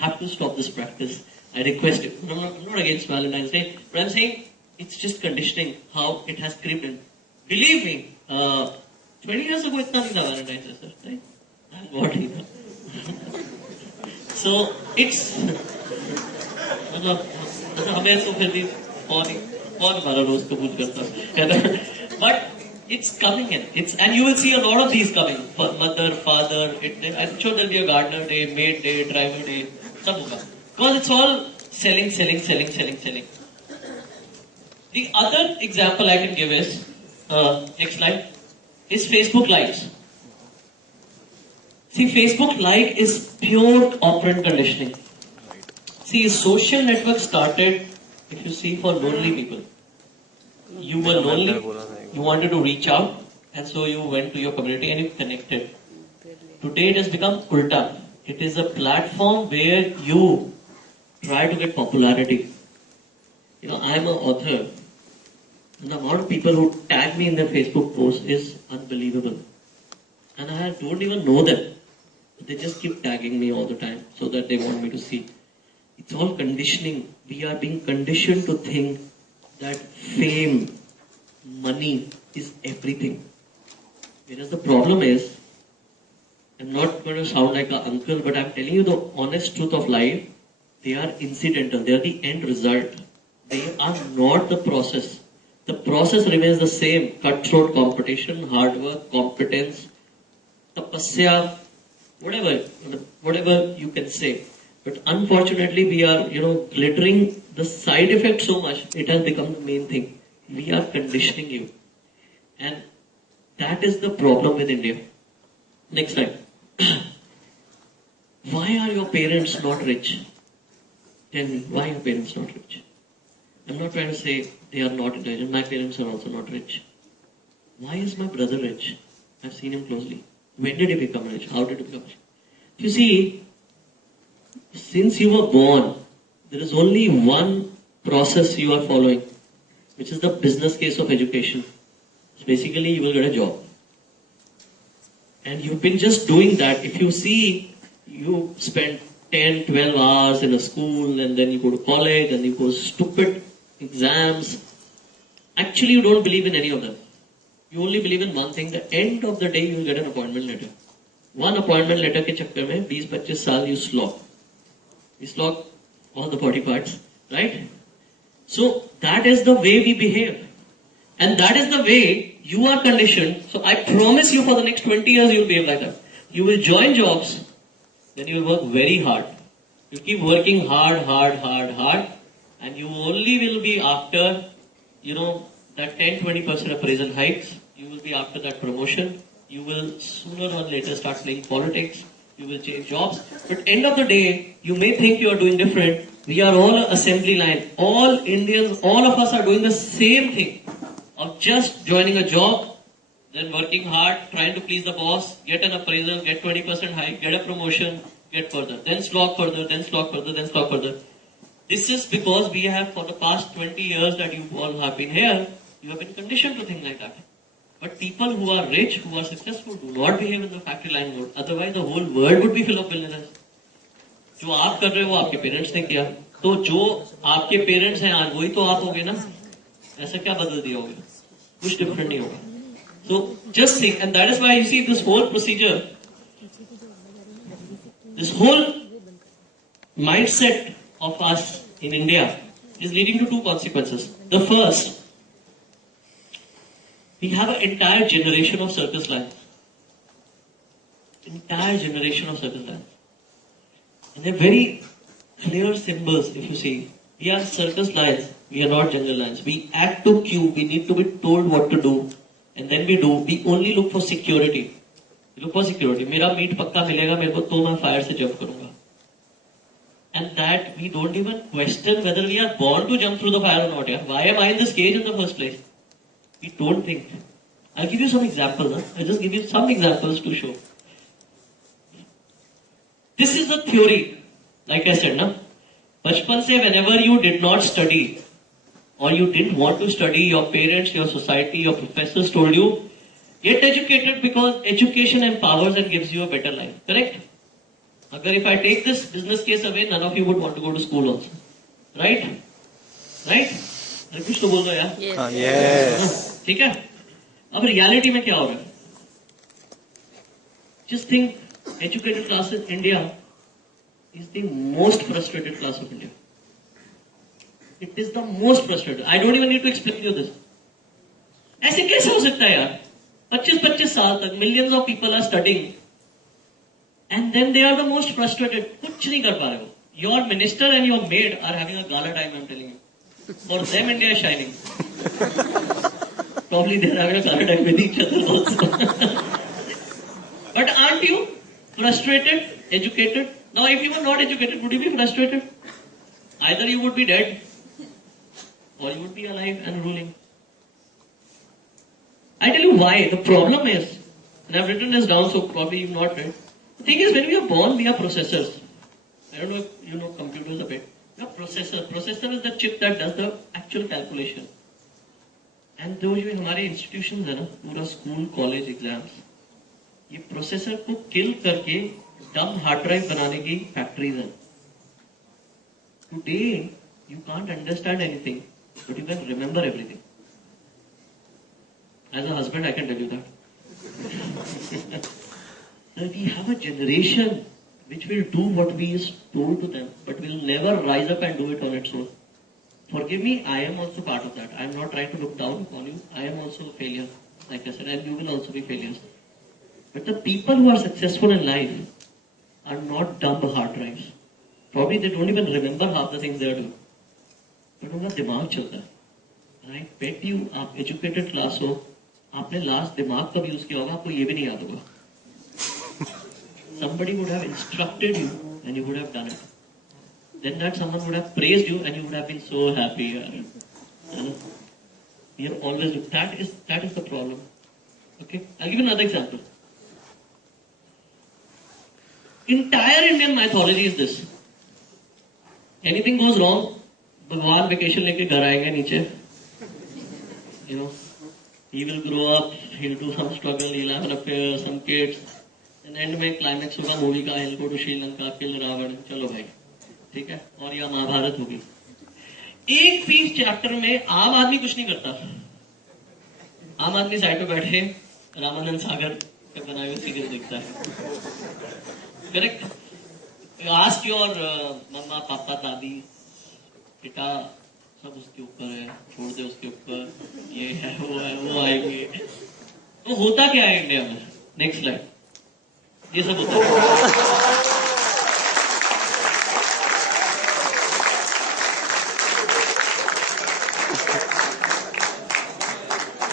have to stop this practice. I request you. I'm not against Valentine's Day, but I'm saying it's just conditioning how it has creeped in. Believe me, 20 years ago, it's not Valentine's Day, sir. Right? Thank God either. So it's हमें तो फिर भी कौन हमारा रोज कबूल करता है, but it's coming in. And you will see a lot of these coming. For mother, father, I'm sure there'll be a gardener day, maid day, driver day, सब होगा. Because it's all selling. The other example I can give is, next slide, is Facebook likes. See, Facebook like is pure operant conditioning. See, social network started, if you see, for lonely people. You were lonely, you wanted to reach out, and so you went to your community and you connected. Today it has become ulta. It is a platform where you try to get popularity. You know, I'm an author. And the amount of people who tag me in their Facebook posts is unbelievable. And I don't even know them. They just keep tagging me all the time so that they want me to see. It's all conditioning. We are being conditioned to think that fame, money is everything. Whereas the problem is, I'm not going to sound like an uncle, but I'm telling you the honest truth of life. They are incidental. They are the end result. They are not the process. The process remains the same. Cutthroat competition, hard work, competence, tapasya, whatever you can say. But unfortunately, we are, glittering the side effect so much, it has become the main thing. We are conditioning you. And that is the problem with India. Next slide. Why are your parents not rich? Tell me, why are your parents not rich? I'm not trying to say they are not intelligent. My parents are also not rich. Why is my brother rich? I've seen him closely. When did he become rich? How did he become rich? You see, since you were born, there is only one process you are following, which is the business case of education. So basically, you will get a job. And you've been just doing that. If you see, you spend 10, 12 hours in a school, and then you go to college, and you go stupid exams. Actually, you don't believe in any of them. You only believe in one thing. The end of the day, you will get an appointment letter. One appointment letter के चक्कर में 20-25 साल you slog. You slog all the body parts, right? So that is the way we behave. And that is the way you are conditioned. So I promise you for the next 20 years you will behave like that. You will join jobs, then you will work very hard. You keep working hard, and you only will be after, that 10-20% appraisal hikes. You will be after that promotion. You will sooner or later start playing politics. You will change jobs. But end of the day, you may think you are doing different. We are all an assembly line. All Indians, all of us are doing the same thing of just joining a job, then working hard, trying to please the boss, get an appraisal, get 20% hike, get a promotion, get further, then slog further, then slog further, then slog further. This is because we have, for the past 20 years that you all have been here, you have been conditioned to think like that. But people who are rich, who are successful, do not behave in the factory line mode. Otherwise, the whole world would be full of billionaires. जो आप कर रहे हो, आपके parents ने किया. तो जो आपके पेरेंट्स हैं आज, वही तो आप होगे ना. ऐसा क्या बदल दिया होगा? कुछ डिफरेंट नहीं होगा. So just think, and that is why you see this whole procedure, this whole mindset of us in India is leading to two consequences. The first, we have an entire generation of circus lions. Entire generation of circus lions. And they're very clear symbols, if you see. We are circus lions. We are not jungle lions. We act to cue. We need to be told what to do. And then we do. We only look for security. We look for security. मेरा meet पक्का मिलेगा मेरे को तो मैं fire से jump करूंगा. And that we don't even question whether we are born to jump through the fire or not. Yeah? Why am I in this cage in the first place? We don't think. I'll give you some examples. Huh? I'll just give you some examples to show. This is the theory. Like I said, na? बचपन से whenever you did not study or you didn't want to study, your parents, your society, your professors told you, get educated because education empowers and gives you a better life. Correct? अगर if I take this business case away, none of you would want to go to school also, right? Right? अरे कुछ तो बोल दो यार. Yes. ठीक है. अब रियलिटी में क्या हो रहा है? Just think, educated class in India is the most frustrated class of India. It is the most frustrated. I don't even need to explain you this. ऐसे कैसे हो सकता है यार? 25-25 साल तक millions of people are studying, and then they are the most frustrated. कुछ नहीं कर पा रहे हो. Your minister and your maid are having a gala time. I'm telling you. For them, India is shining. Probably they are having a gala time with each other also. But aren't you frustrated, educated? Now, if you were not educated, would you be frustrated? Either you would be dead, or you would be alive and ruling. I tell you why. The problem is, and I've written this down, so probably you've not read. The thing is, when we are born, we are processors. I don't know if you know computers a bit. We are processor. Processor is the chip that does the actual calculation. And those जो हमारे institutions है ना, पूरा school, college, exams, ये processor को kill करके dumb hard drive बनाने की factories हैं. Today, you can't understand anything, but you can remember everything. As a husband, I can tell you that. We have a generation which will do what we is told to them, but will never rise up and do it on its own. Forgive me, I am also part of that. I am not trying to look down upon you. I am also a failure, like I said, and you will also be failures. But the people who are successful in life are not dumb hard drives. Probably they don't even remember half the things they are doing. But उनका दिमाग चलता है. And I bet you, आप educated class हो, आपने last दिमाग कब use किया होगा, आपको ये भी नहीं याद होगा. Somebody would have instructed you and you would have done it. Then that someone would have praised you and you would have been so happy. We have always that is the problem. Okay, I'll give you another example. Entire Indian mythology is this. Anything goes wrong, भगवान vacation लेके घर आएंगे नीचे. You know, he will grow up, he'll do some struggle, he'll have an affair, some kids. And end में climax होगा movie का, he'll go to Sri Lanka, kill Ravan. चलो भाई, ठीक है. और यह महाभारत होगी. एक भी चैप्टर में आम आदमी कुछ नहीं करता. आम आदमी साइड पे बैठे रामानंद सागर का बनाए हुए सीरियल देखता है. करेक्ट. आस्क योर मम्मा पापा दादी बेटा, सब उसके ऊपर है, छोड़ दे उसके ऊपर, ये है वो आएंगे. तो होता क्या है इंडिया में? Next slide. ये सब होता है.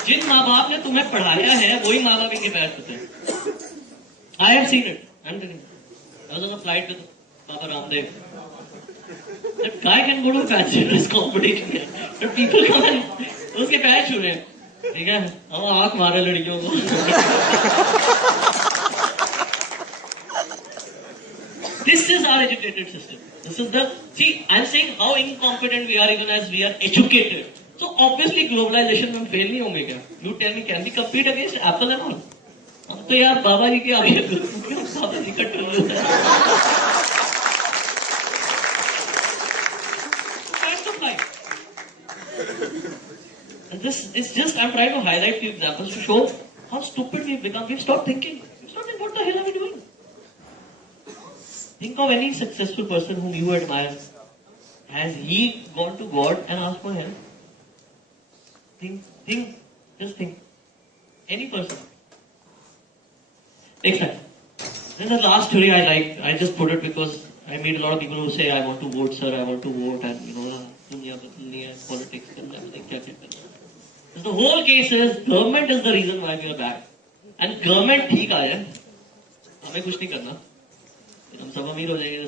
जिन माँ बाप ने तुम्हें पढ़ाया है वही माँ बाप इनके पैर होते हैं. I have seen it. I am telling. I was on a flight with Baba Ramdev. That guy can go to a fitness competition. But people come and उसके पैर छू रहे हैं. ठीक है. अब आँख मारे लड़कियों को. This is our educated system. This is the see. I'm saying how incompetent we are even as we are educated. So obviously globalization में fail नहीं होंगे क्या? You tell me, can we compete against Apple and all? हम तो यार बाबा जी के आगे बाबा जी का टुल्लू है. And this is just, I'm trying to highlight few examples to show how stupid we've become. We've stopped thinking. We've stopped thinking, what the hell are we doing? Think of any successful person whom you admire. Has he gone to God and asked for help? Just think. Any person. Next slide. Then the last theory I like, I just put it because I meet a lot of people who say, I want to vote, sir, I want to vote, and दुनिया बदलनी है, politics करना है, क्या करना है. The whole case is, government is the reason why we are back. And government ठीक आया, हमें कुछ नहीं करना. हम सब अमीर हो जाएंगे.